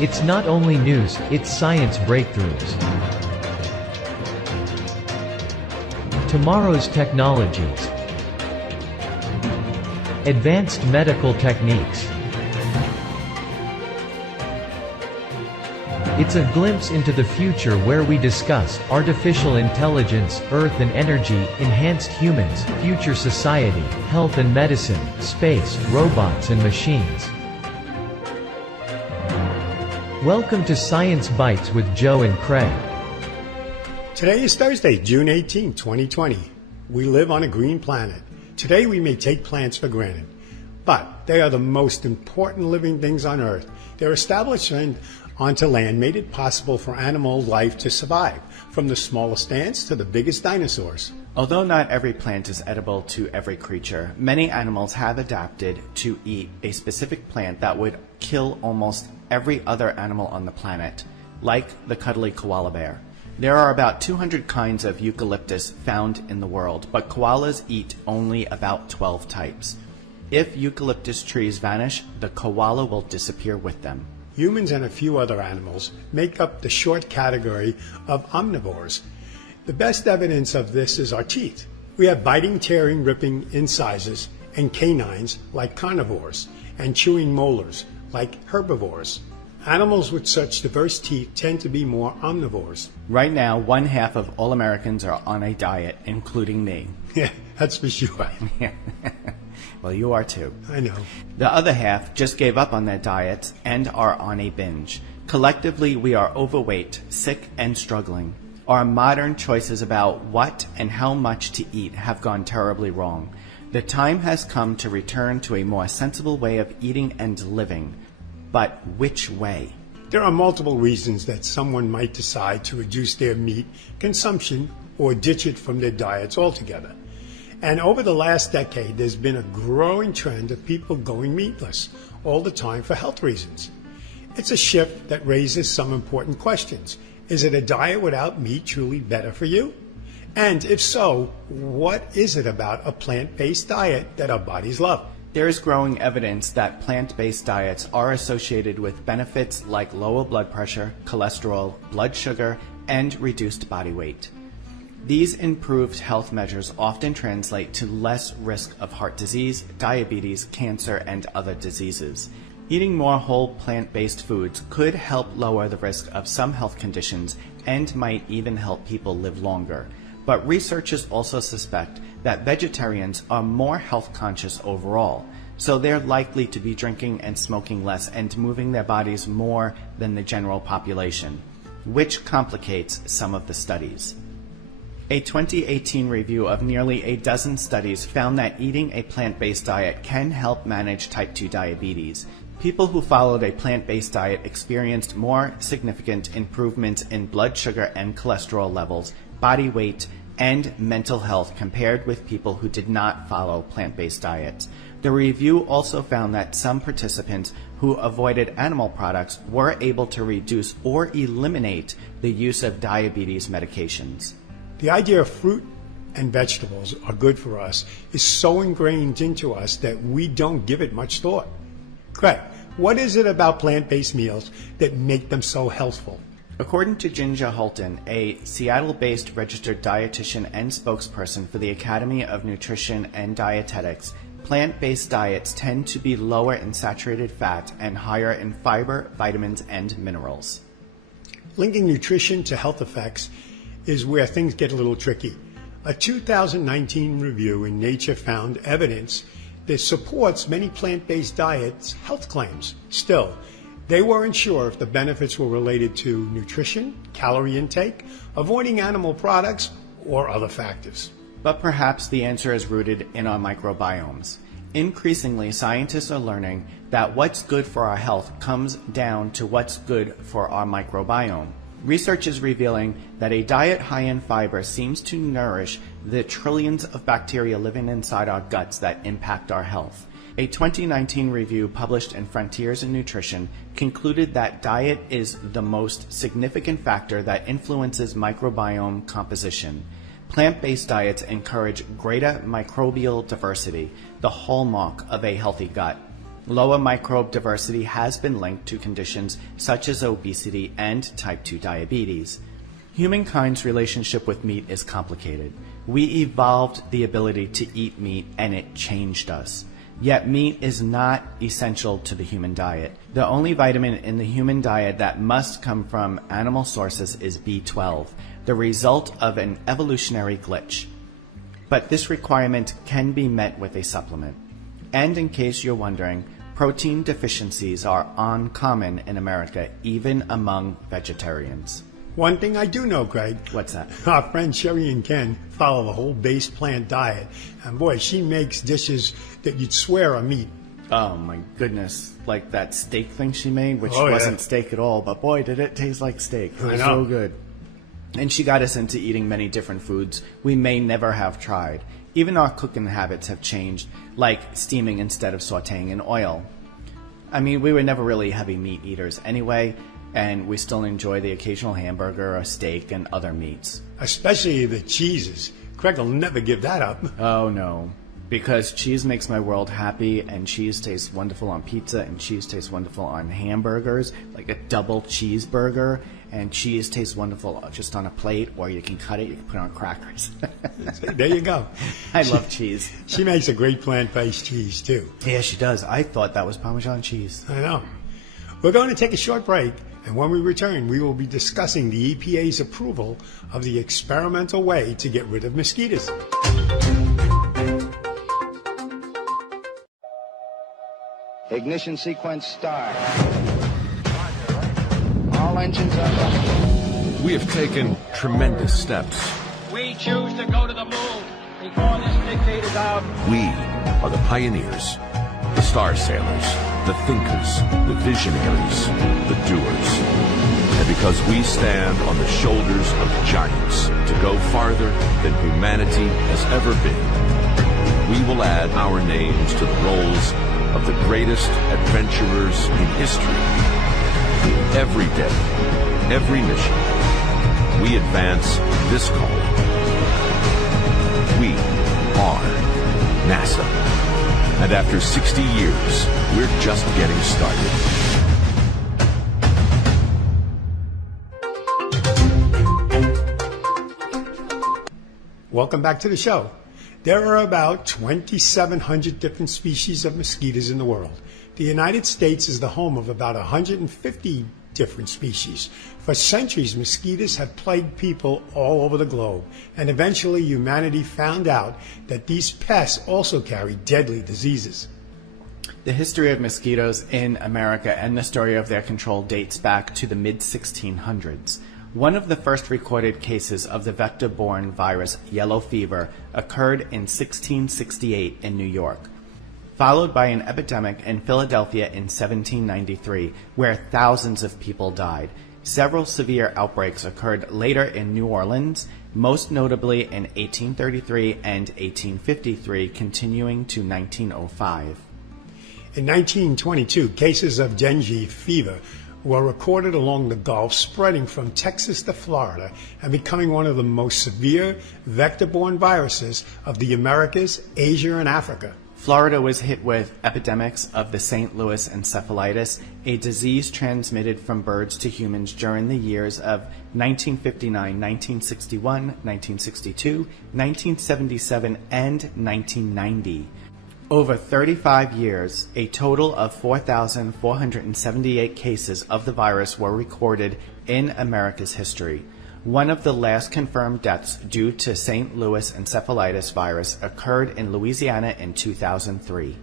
It's not only news, it's science breakthroughs. Tomorrow's technologies. Advanced medical techniques. It's a glimpse into the future where we discuss artificial intelligence, earth and energy, enhanced humans, future society, health and medicine, space, robots and machines. Welcome to Science Bytes with Joe and Craig. Today is Thursday, June 18, 2020. We live on a green planet. Today we may take plants for granted, but they are the most important living things on Earth. Their establishment onto land made it possible for animal life to survive, from the smallest ants to the biggest dinosaurs. Although not every plant is edible to every creature, many animals have adapted to eat a specific plant that would kill almost every other animal on the planet, like the cuddly koala bear. There are about 200 kinds of eucalyptus found in the world, but koalas eat only about 12 types. If eucalyptus trees vanish, the koala will disappear with them. Humans and a few other animals make up the short category of omnivores. The best evidence of this is our teeth. We have biting, tearing, ripping incisors, and canines like carnivores, and chewing molars like herbivores. Animals with such diverse teeth tend to be more omnivores. Right now, 1/2 of all Americans are on a diet, including me. Yeah, that's for sure. Well, you are too. I know. The other half just gave up on their diets and are on a binge. Collectively, we are overweight, sick, and struggling. Our modern choices about what and how much to eat have gone terribly wrong. The time has come to return to a more sensible way of eating and living. But which way? There are multiple reasons that someone might decide to reduce their meat consumption or ditch it from their diets altogether. And over the last decade, there's been a growing trend of people going meatless all the time for health reasons. It's a shift that raises some important questions. Is it a diet without meat truly better for you? And if so, what is it about a plant-based diet that our bodies love? There is growing evidence that plant-based diets are associated with benefits like lower blood pressure, cholesterol, blood sugar, and reduced body weight. These improved health measures often translate to less risk of heart disease, diabetes, cancer, and other diseases. Eating more whole plant-based foods could help lower the risk of some health conditions and might even help people live longer. But researchers also suspect that vegetarians are more health conscious overall, so they're likely to be drinking and smoking less and moving their bodies more than the general population, which complicates some of the studies. A 2018 review of nearly a dozen studies found that eating a plant-based diet can help manage type 2 diabetes. People who followed a plant-based diet experienced more significant improvements in blood sugar and cholesterol levels, body weight, and mental health compared with people who did not follow plant-based diets. The review also found that some participants who avoided animal products were able to reduce or eliminate the use of diabetes medications. The idea of fruit and vegetables are good for us is so ingrained into us that we don't give it much thought. Craig, what is it about plant-based meals that make them so healthful? According to Ginger Holton, a Seattle-based registered dietitian and spokesperson for the Academy of Nutrition and Dietetics, plant-based diets tend to be lower in saturated fat and higher in fiber, vitamins, and minerals. Linking nutrition to health effects is where things get a little tricky. A 2019 review in Nature found evidence that supports many plant-based diets' health claims. Still, they weren't sure if the benefits were related to nutrition, calorie intake, avoiding animal products, or other factors. But perhaps the answer is rooted in our microbiomes. Increasingly, scientists are learning that what's good for our health comes down to what's good for our microbiome. Research is revealing that a diet high in fiber seems to nourish the trillions of bacteria living inside our guts that impact our health. A 2019 review published in Frontiers in Nutrition concluded that diet is the most significant factor that influences microbiome composition. Plant-based diets encourage greater microbial diversity, the hallmark of a healthy gut. Lower microbe diversity has been linked to conditions such as obesity and type 2 diabetes. Humankind's relationship with meat is complicated. We evolved the ability to eat meat and it changed us. Yet meat is not essential to the human diet. The only vitamin in the human diet that must come from animal sources is B12, the result of an evolutionary glitch. But this requirement can be met with a supplement. And in case you're wondering, protein deficiencies are uncommon in America, even among vegetarians. One thing I do know, Greg. What's that? Our friends Sherry and Ken follow the whole base plant diet. And boy, she makes dishes that you'd swear are meat. Oh my goodness. Like that steak thing she made, which Oh, wasn't yeah. steak at all, but boy, did it taste like steak. It I was know. so good. And she got us into eating many different foods we may never have tried. Even our cooking habits have changed, like steaming instead of sauteing in oil. I mean, we were never really heavy meat eaters anyway, and we still enjoy the occasional hamburger or steak and other meats. Especially the cheeses. Greg will never give that up. Oh no, because cheese makes my world happy, and cheese tastes wonderful on pizza, and cheese tastes wonderful on hamburgers, like a double cheeseburger, and cheese tastes wonderful just on a plate, or you can cut it, you can put it on crackers. There you go. I love cheese. She makes a great plant-based cheese, too. Yeah, she does. I thought that was Parmesan cheese. I know. We're going to take a short break, and when we return, we will be discussing the EPA's approval of the experimental way to get rid of mosquitoes. Ignition sequence start. All engines are running. We have taken tremendous steps. We choose to go to the moon before this decade is out. We are the pioneers, the star sailors, the thinkers, the visionaries, the doers. And because we stand on the shoulders of giants to go farther than humanity has ever been, we will add our names to the rolls of the greatest adventurers in history. Every day, every mission, we advance this call. We are NASA. And after 60 years, we're just getting started. Welcome back to the show. There are about 2,700 different species of mosquitoes in the world. The United States is the home of about 150 different species. For centuries, mosquitoes have plagued people all over the globe, and eventually humanity found out that these pests also carry deadly diseases. The history of mosquitoes in America and the story of their control dates back to the mid-1600s. One of the first recorded cases of the vector-borne virus yellow fever occurred in 1668 in New York, followed by an epidemic in Philadelphia in 1793, where thousands of people died. Several severe outbreaks occurred later in New Orleans, most notably in 1833 and 1853, continuing to 1905. In 1922, cases of dengue fever were recorded along the Gulf, spreading from Texas to Florida and becoming one of the most severe vector-borne viruses of the Americas, Asia, and Africa. Florida was hit with epidemics of the St. Louis encephalitis, a disease transmitted from birds to humans during the years of 1959, 1961, 1962, 1977, and 1990. Over 35 years, a total of 4,478 cases of the virus were recorded in America's history. One of the last confirmed deaths due to St. Louis encephalitis virus occurred in Louisiana in 2003.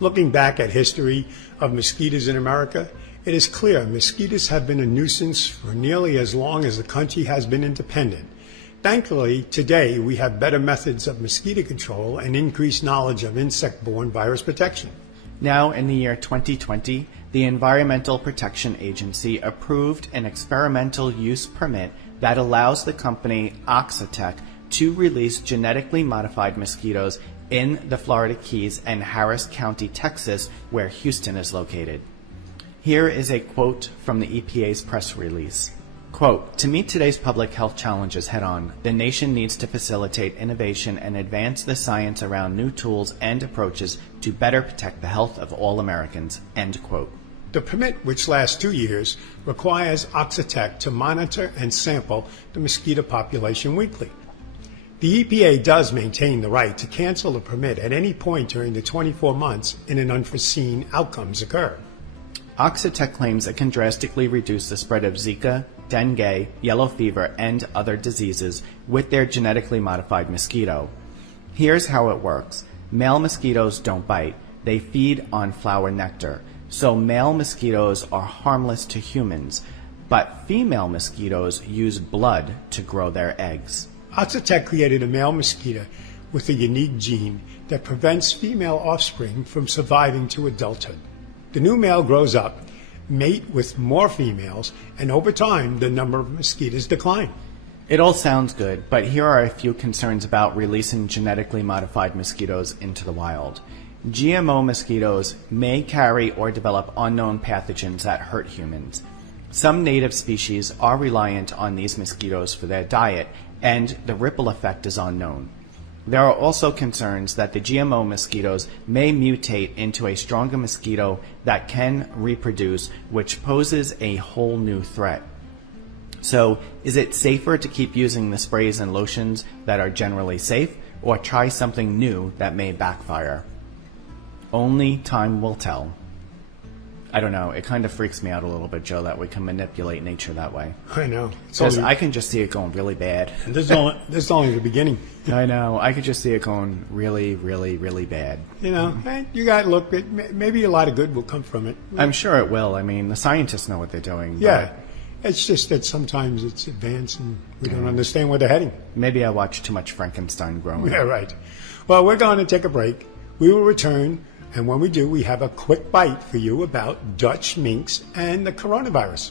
Looking back at history of mosquitoes in America, it is clear mosquitoes have been a nuisance for nearly as long as the country has been independent. Thankfully, today we have better methods of mosquito control and increased knowledge of insect-borne virus protection. Now, in the year 2020, the Environmental Protection Agency approved an experimental use permit that allows the company Oxitec to release genetically modified mosquitoes in the Florida Keys and Harris County, Texas, where Houston is located. Here is a quote from the EPA's press release. Quote, to meet today's public health challenges head-on, the nation needs to facilitate innovation and advance the science around new tools and approaches to better protect the health of all Americans, end quote. The permit, which lasts 2 years, requires Oxitec to monitor and sample the mosquito population weekly. The EPA does maintain the right to cancel the permit at any point during the 24 months in an unforeseen outcomes occur. Oxitec claims it can drastically reduce the spread of Zika, dengue, yellow fever, and other diseases with their genetically modified mosquito. Here's how it works. Male mosquitoes don't bite. They feed on flower nectar. So male mosquitoes are harmless to humans, but female mosquitoes use blood to grow their eggs. Oxitec created a male mosquito with a unique gene that prevents female offspring from surviving to adulthood. The new male grows up, mate with more females, and over time the number of mosquitoes decline. It all sounds good, but here are a few concerns about releasing genetically modified mosquitoes into the wild. GMO mosquitoes may carry or develop unknown pathogens that hurt humans. Some native species are reliant on these mosquitoes for their diet, and the ripple effect is unknown. There are also concerns that the GMO mosquitoes may mutate into a stronger mosquito that can reproduce, which poses a whole new threat. So, is it safer to keep using the sprays and lotions that are generally safe, or try something new that may backfire? Only time will tell. I don't know, it kind of freaks me out a little bit, Joe, that we can manipulate nature that way. I know. Because I can just see it going really bad. This is only the beginning. I know, I could just see it going really, really, really bad. You know, you got to look, maybe a lot of good will come from it. I'm sure it will. I mean, the scientists know what they're doing. Yeah, it's just that sometimes it's advanced and we don't understand where they're heading. Maybe I watched too much Frankenstein growing up. Yeah, right. Well, we're going to take a break. We will return. And when we do, we have a quick bite for you about Dutch minks and the coronavirus.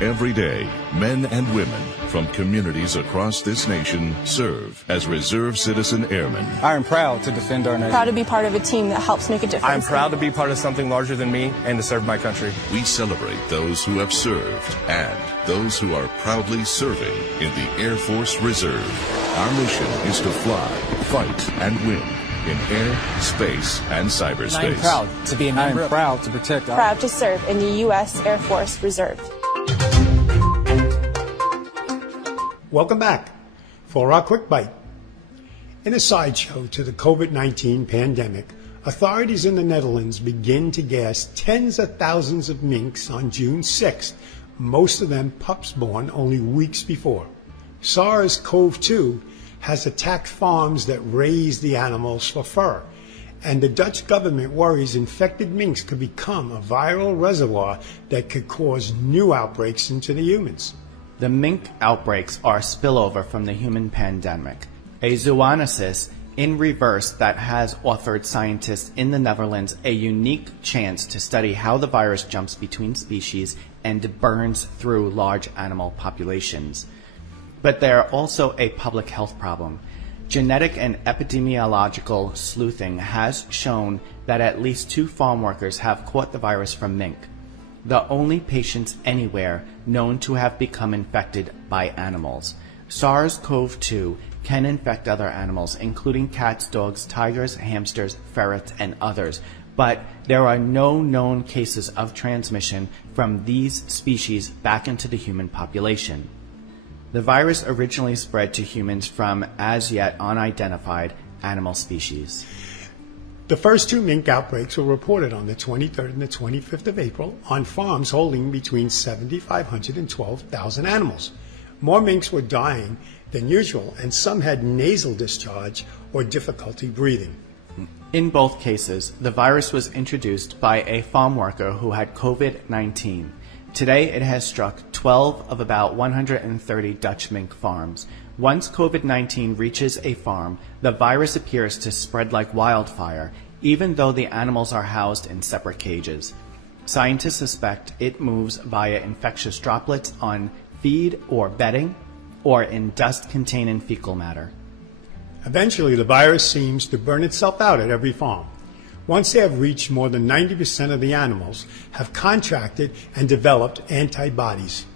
Every day, men and women from communities across this nation serve as reserve citizen airmen. I am proud to defend our nation. Proud to be part of a team that helps make a difference. I am proud to be part of something larger than me and to serve my country. We celebrate those who have served and those who are proudly serving in the Air Force Reserve. Our mission is to fly, fight, and win in air, space, and cyberspace. I am proud to be a member. I am proud to protect our... Proud to serve in the U.S. Air Force Reserve. Welcome back for our quick bite. In a sideshow to the COVID-19 pandemic, authorities in the Netherlands begin to gas tens of thousands of minks on June 6th, most of them pups born only weeks before. SARS-CoV-2 has attacked farms that raise the animals for fur, and the Dutch government worries infected minks could become a viral reservoir that could cause new outbreaks into the humans. The mink outbreaks are spillover from the human pandemic, a zoonosis in reverse that has offered scientists in the Netherlands a unique chance to study how the virus jumps between species and burns through large animal populations. But they are also a public health problem. Genetic and epidemiological sleuthing has shown that at least 2 farm workers have caught the virus from mink, the only patients anywhere known to have become infected by animals. SARS-CoV-2 can infect other animals, including cats, dogs, tigers, hamsters, ferrets, and others, but there are no known cases of transmission from these species back into the human population. The virus originally spread to humans from as yet unidentified animal species. The first 2 mink outbreaks were reported on the 23rd and the 25th of April on farms holding between 7,500 and 12,000 animals. More minks were dying than usual, and some had nasal discharge or difficulty breathing. In both cases, the virus was introduced by a farm worker who had COVID-19. Today, it has struck 12 of about 130 Dutch mink farms. Once COVID-19 reaches a farm, the virus appears to spread like wildfire, even though the animals are housed in separate cages. Scientists suspect it moves via infectious droplets on feed or bedding, or in dust containing fecal matter. Eventually, the virus seems to burn itself out at every farm. Once they have reached more than 90% of the animals, have contracted and developed antibodies.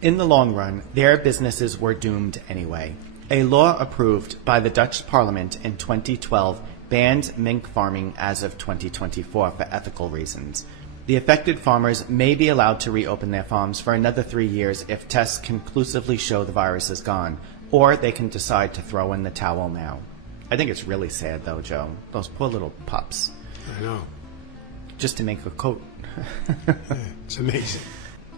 In the long run, their businesses were doomed anyway. A law approved by the Dutch Parliament in 2012 banned mink farming as of 2024 for ethical reasons. The affected farmers may be allowed to reopen their farms for another 3 years if tests conclusively show the virus is gone, or they can decide to throw in the towel now. I think it's really sad, though, Joe. Those poor little pups. I know. Just to make a coat. Yeah, it's amazing.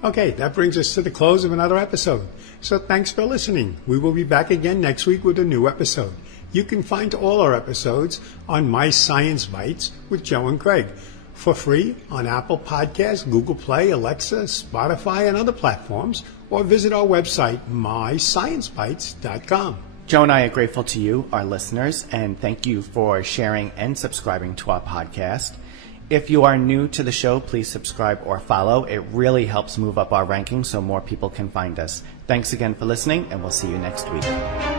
Okay, that brings us to the close of another episode. So thanks for listening. We will be back again next week with a new episode. You can find all our episodes on My Science Bytes with Joe and Craig for free on Apple Podcasts, Google Play, Alexa, Spotify, and other platforms, or visit our website, mysciencebytes.com. Joe and I are grateful to you, our listeners, and thank you for sharing and subscribing to our podcast. If you are new to the show, please subscribe or follow. It really helps move up our rankings so more people can find us. Thanks again for listening, and we'll see you next week.